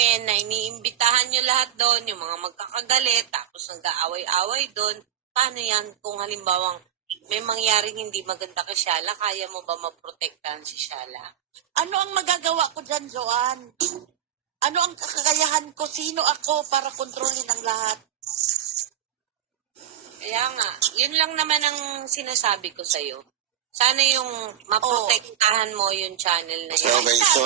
akin na iniimbitahan nyo lahat doon, yung mga magkakagalit, tapos nag-aaway-away doon, paano yan kung halimbawang may mangyaring hindi maganda kay Shala, kaya mo ba maprotektahan si Shala? Ano ang magagawa ko dyan, Joanne? Ano ang kakayahan ko? Sino ako para kontrolin ang lahat? Kaya nga, yun lang naman ang sinasabi ko sa'yo. Sana yung maprotektahan mo yung channel na yun. Okay, so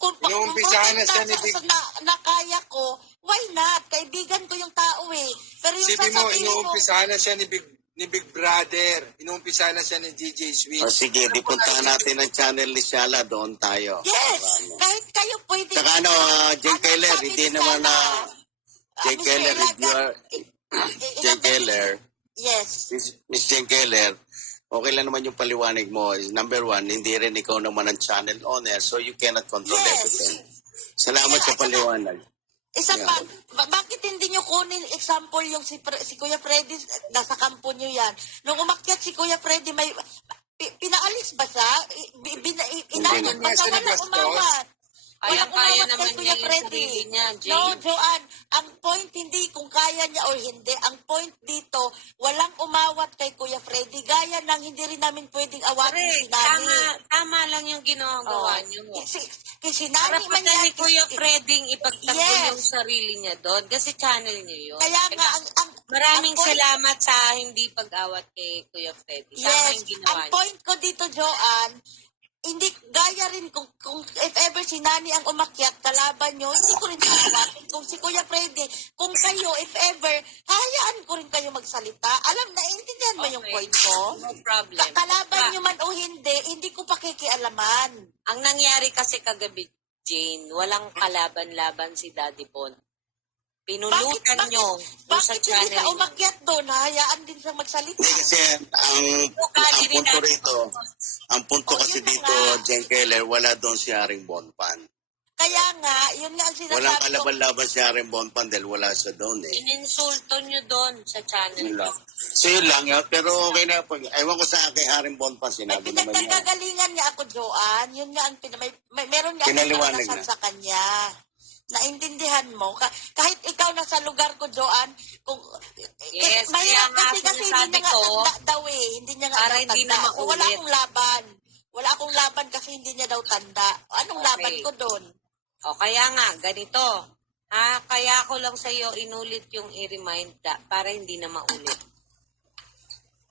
Kung inuumpisahan na siya ni Big... na kaya ko, why not? Kaibigan ko yung tao eh. Pero yung Sabi mo, sasabihin inuumpisahan na siya ni Big Brother. Inuumpisahan na siya ni DJ Sweet. O sige, di puntahan natin ang channel ni Shala, doon tayo. Yes! Kahit kayo pwede. Saka ano, Jen Keller, hindi naman na... Jen Keller, if you are... Jen Keller. Yes. Miss Jen Keller, okay lang naman yung paliwanag mo. Number one, hindi rin ikaw naman ang channel owner, so you cannot control everything. Salamat sa paliwanag. Isa pa, bakit hindi nyo kunin example yung si Kuya Freddy, nasa kampo nyo yan. Nung umakyat si Kuya Freddy, may pinaalis ba siya? Inanod ba siya? Walang umawat. Kaya naman kay Kuya niya yung Freddy. sarili niya, Jane. No, Joanne, ang point hindi kung kaya niya o hindi. Ang point dito, walang umawat kay Kuya Freddy. Gaya ng hindi rin namin pwedeng awatin si Nani. Tama lang yung ginagawa niyo. Kasi Nani man Karapatan ni yan. Kuya Freddy ipagtanggol Yes. yung sarili niya doon kasi channel niyo yun. Kaya nga, Maraming ang point- salamat sa hindi pag-awat kay Kuya Freddy. Tama Yes, yung ginawa ang niya. point ko dito, Joanne, hindi gaya rin kung if ever si Nani ang umakyat, kalaban nyo, hindi ko rin hahawakin. Kung si Kuya Freddy, kung kayo, if ever, hahayaan ko rin kayo magsalita. Alam na, intindihan mo yung point ko? No problem. Kalaban nyo man o hindi ko pakikialaman. Ang nangyari kasi kagabi, Jane, walang kalaban-laban si Daddy Bon. Pinulutan nyo doon sa Bakit hindi channel ka niyo. umakyat doon? Hahayaan din siyang magsalita. Hindi kasi ang punto kasi yun na dito, nga. Jen Keller, wala doon si Haring Bonpan. Kaya nga, yun nga ang sinasabi Walang ko. kalaban-laban si Haring Bonpan dahil wala siya doon eh. Ininsulto nyo doon sa channel Yun niyo. lang. So yun lang, pero okay na. Ewan ko sa kay Haring Bonpan, May sinabi naman niya. pinagkagalingan niya ako, Joanne. Yun nga ang meron niya Pinaliwanag karanasan na. sa kanya. Naintindihan mo? Kahit ikaw nasa lugar ko, Joanne, kung Yes, mahirap kaya nga kasi hindi sinasabi niya nga ko, tanda daw eh. Hindi niya nga para daw hindi tanda. na O, wala maulit. akong laban. Wala akong laban kasi hindi niya daw tanda. O, anong Okay. laban ko doon? O kaya nga, ganito. Kaya ko lang sa iyo inulit yung i-remind para hindi na maulit.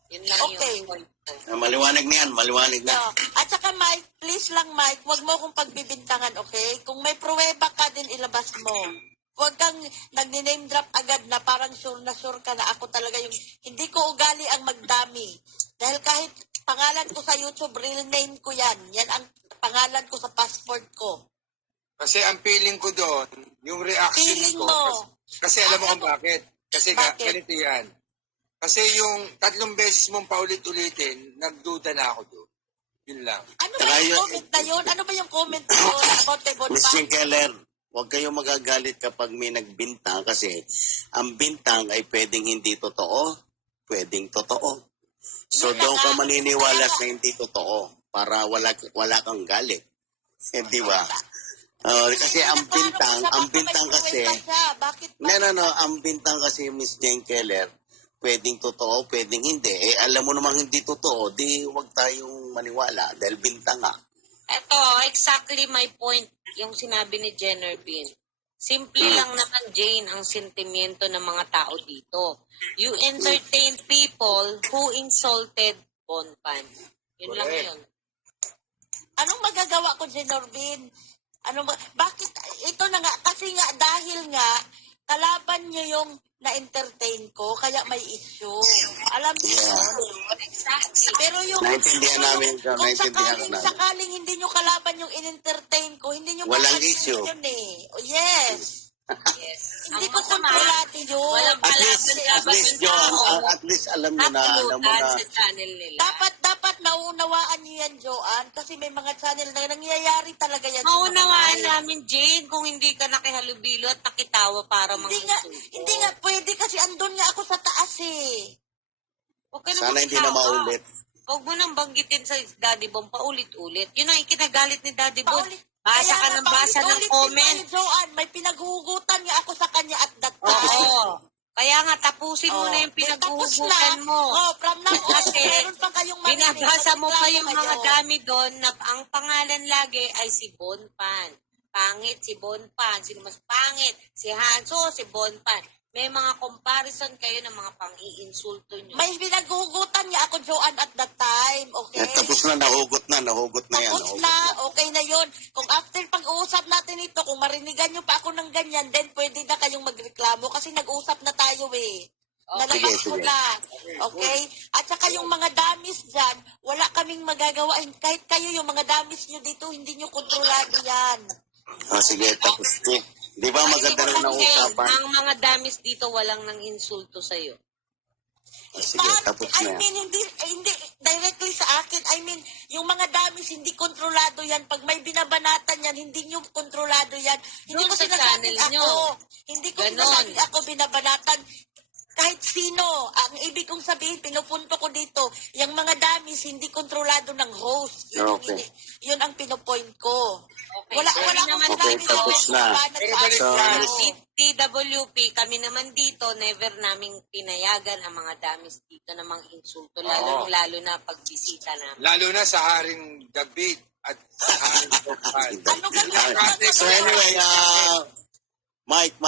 Yun lang Okay. yung point ko. Maliwanag na yan, maliwanag na. No. At saka Mike, please lang Mike, wag mo akong pagbibintangan, okay? Kung may pruweba ka din, ilabas mo. Huwag kang nag-name drop agad na parang sure ka na ako talaga yung... Hindi ko ugali ang magdami. Dahil kahit pangalan ko sa YouTube, real name ko yan. Yan ang pangalan ko sa passport ko. Kasi ang feeling ko doon, yung reaction Feeling ko... mo. Kasi alam mo kung bakit. Kasi Bakit? ganito yan. Kasi yung 3 beses mong paulit-ulitin, nagduda na ako doon. Yun lang. Ano ba yung comment na yun? Ano ba yung comment na yun? About kay Miss Bonpa? Jen Keller, huwag kayong magagalit kapag may nagbintang kasi ang bintang ay pwedeng hindi totoo, pwedeng totoo. So Yun na doon ka nga. maniniwala Kaya nga. sa hindi totoo para wala kang galit. Di ba? Kasi ang bintang kasi, Bakit? no, ang bintang kasi Miss Jen Keller, pwedeng totoo, pwedeng hindi. Alam mo namang hindi totoo, di huwag tayong maniwala dahil bintang nga. Ito, exactly my point, yung sinabi ni Jenner Bean. Simple lang naman, Jane, ang sentimiento ng mga tao dito. You entertain people who insulted Bonpan. Yun lang yun. Anong magagawa ko, Genorbin? Bakit? Ito na nga, kasi nga, dahil nga, kalaban niyo yung na-entertain ko, kaya may issue. Alam niyo yun? Exactly. Pero yung... Naintindihan namin, kung naintindihan namin. sakaling hindi nyo kalaban yung in-entertain ko, hindi nyo Walang papansin issue. yun eh. Oh, yes. Yes. Hindi Ang ko masama, kontrolate yun. walang At least, John, at least alam mo na, sa channel nila. Dapat nauunawaan nyo yan, Joanne, kasi may mga channel na nangyayari talaga yan. sa mga Maunawaan bahay. namin, Jane, kung hindi ka nakihalubilo at nakitawa para mga Hindi nga pwede kasi andun nga ako sa taas eh. Huwag ka sana hindi na maulit. Huwag mo nang banggitin sa Daddy Bong paulit-ulit. Yun ang ikinagalit ni Daddy Bong. Basa ka ng basa ng comment. Joanne, may pinaghuhugutan nga ako sa kanya at that time. Oo. Kaya nga, tapusin mo na yung pinaghuhugutan mo. Oh, from now on, Kasi meron pa kayong marinig. binabasa mo pa yung Magreklamo mga kayo. dami doon na ang pangalan lagi ay si Bonpan. Pangit si Bonpan. Sino mas pangit? Si Hanso, si Bonpan. May mga comparison kayo ng mga pang-iinsulto nyo. May pinaghuhugutan nga ako, Joanne, at that time. Okay? Tapos na, nahugot na yan. Tapos na, okay na yon. Kung after pag-uusap natin ito, kung marinigan nyo pa ako ng ganyan, then pwede na kayong magreklamo kasi nag-usap na tayo eh. Nalabas ko sige. na. Okay? At saka yung mga damis dyan, wala kaming magagawa. Kahit kayo yung mga damis nyo dito, hindi nyo kontrolado yan. Sige, tapos di ba maganda rin ang usapan? Ang mga damis dito walang nang insulto sa'yo. Sige, tapos I na yan. mean, hindi directly sa akin. I mean, yung mga damis, hindi kontrolado yan. Pag may binabanatan yan, hindi nyo kontrolado yan. Hindi Doon ko sa sinasabing channel nyo. ako. Hindi ko Ganon. sinasabing ako binabanatan. Kahit sino, ang ibig kong sabihin, pinupunto ko dito, yung mga damis, hindi kontrolado ng host. Okay. Yun ang pinupoint ko. Okay, Wala, so wala kami akong naman sinabi dito, tapos na. labanan sa akin. So, TWP, kami naman dito, never naming pinayagan ang mga damis dito ng mga insulto, lalo na pag bisita namin. Lalo na sa Haring David at sa Haring Bokal. Ano ganun? So anyway, Mike,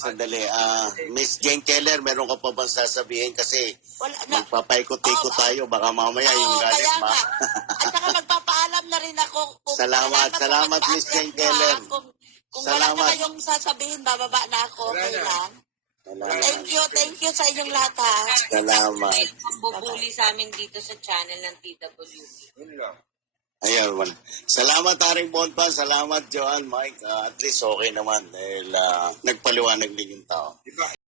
sandali. Miss Jane Keller, meron ka pa bang sasabihin? Kasi Wala na. magpapaikot-ikot tayo. Baka mamaya yung galit kaya ma. nga. At saka magpapaalam na rin ako. Salamat, Miss Jane Keller. Kung wala na Salamat. kayong sasabihin, bababa na ako. Wala Okay na. lang. Salamat. Thank you sa inyong lahat ha. Salamat. Ang bubuli sa amin dito sa channel ng TWP. Yun lang. Ayun, wala. Salamat, Haring Bonpan. Salamat, Joanne, Mike. At least okay naman dahil nagpaliwanag din yung tao. Diba?